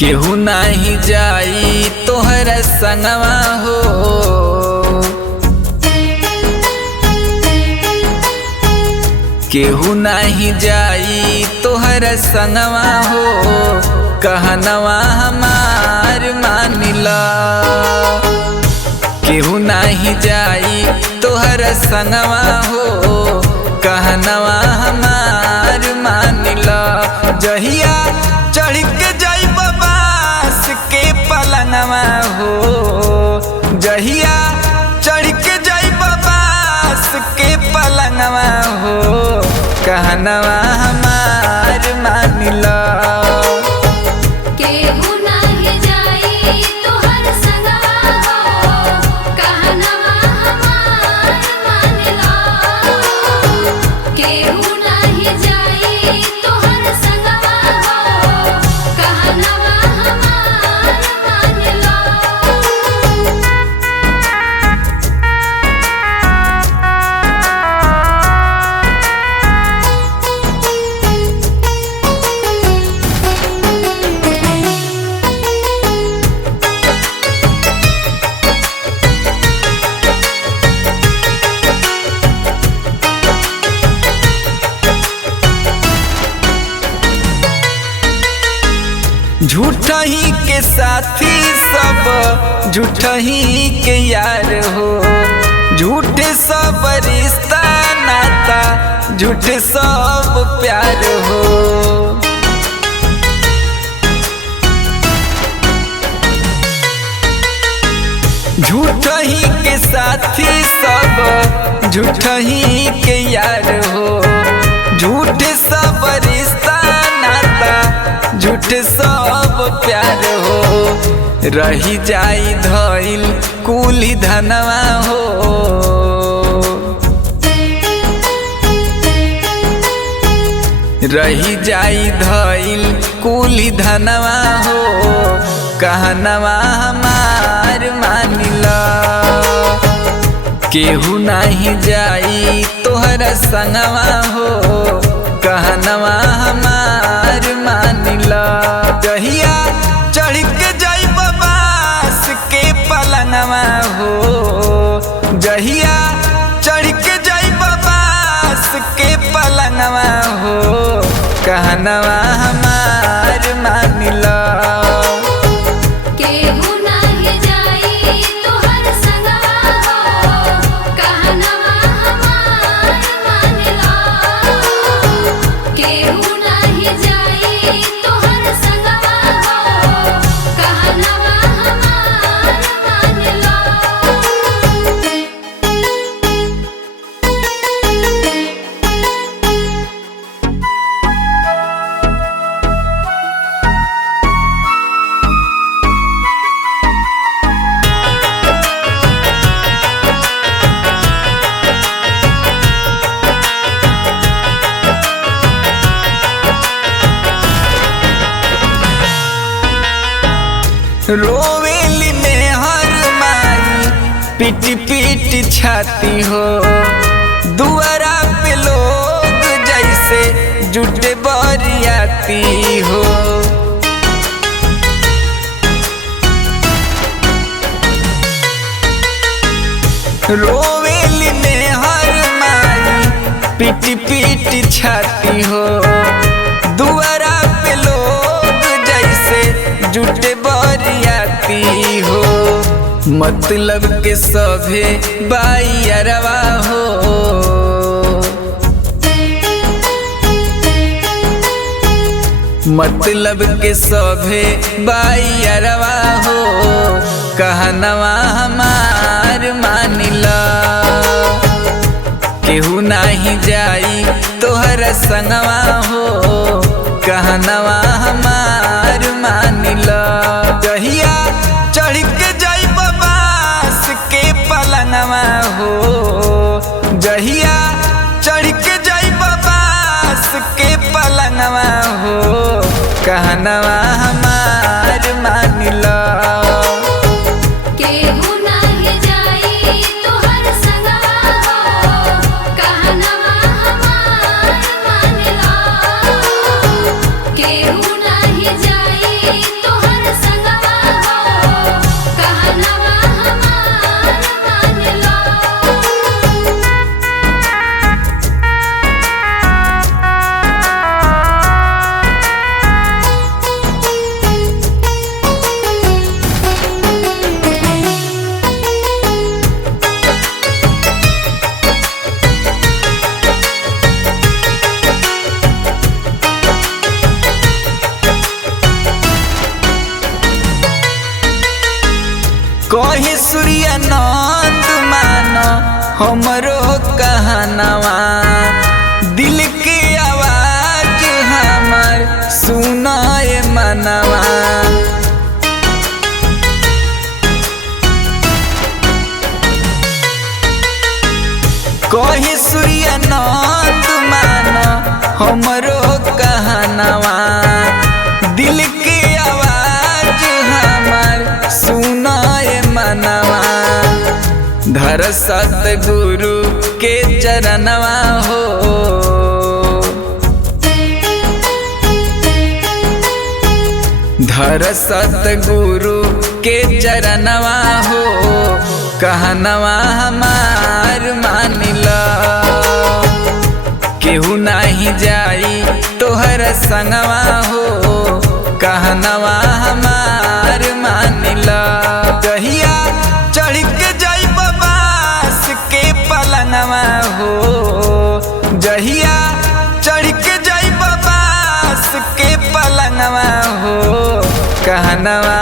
केहू नाही जाई तोहरा संगवा हो। केहू नाही जाई तोहरा संगवा हो। कहनवा हमार मानिला। केहू नाही जाई तोहरा संगवा हो। कहनवा हमार मानिला। जहिया चढ़ के जाई बास के पलंगवा हो। जहिया चढ़ के जाई बास के पलंगवा हो। कहनवा हमार मानिला। केहू नाही जाई तोहर संगवा हो। कहनवा हमार मानिला। केहू नाही जाई तोहर संगवा हो। कहनवा हमार मानिला। झूठही के साथी सब झूठही के यार हो। झूठे सब रिश्ता नाता झूठे सब प्यार हो। झूठही के साथी सब झूठही के यार हो। झूठे सब रिश्ता नाता झूठे सब प्यार हो। रही जाई धइल कुली धनवा हो। रही जाई धइल कुली धनवा हो। कहनवा हमार मानिला। केहू नहीं जाई तोहरा संगवा हो। कहनवा हमार मानिला। जहिया चढ़ के जाई बास के पलंगवा हो। जहिया चढ़ के जाई बास के पलंगवा हो। कहनवा हमार मानिला। केहू नाही जाई तोहर संगवा हो। कहनवा हमार मानिला। केहू नाही जाई तोहर संगवा हो। कहनवा हमार मानिला। रोवेली में हर माई पीटी पीटी छाती हो। दुआरा पे लोग जैसे जुटे बरियाती हो। रोवेली में हर माई पीटी पीटी छाती हो। दुआरा पे लोग जैसे जुटे बरियाती हो। मतलब के सभे बाइयरवा हो। मतलब के सभे बाइयरवा हो। कहनवा हमार मानिला। केहू नहीं जाई तोहरा संगवा हो। कहनवा हमार मानिला। जहिया चढ़ के जाई बास के पलंगवा हो। जहिया चढ़ के जाई बास के पलंगवा हो। कहनवा हमार मानिला। केहू नाही जाई तोहर संगवा हो। कहनवा हमार मानिला। केहू नाही जाई तोहर सूर्य नंद मानो हमरो कहनवा दिल के आवाज हमर सुनाए मनवा। कही सूर्य नंद मानो हमरो कहनवा दिल के आवाज हमर सुनाए मनवा। धर सतगुरु के चरणवा हो धर सतगुरु के चरणवा हो कहनवा हमार मानिला। केहू नहीं जाई तोहर संगवा हो कहनवा हमार मानिला। जहिया चढ़ के जाई बास के पलंगवा हो जहिया चढ़ के जाई बास के पलंगवा हो कहनवा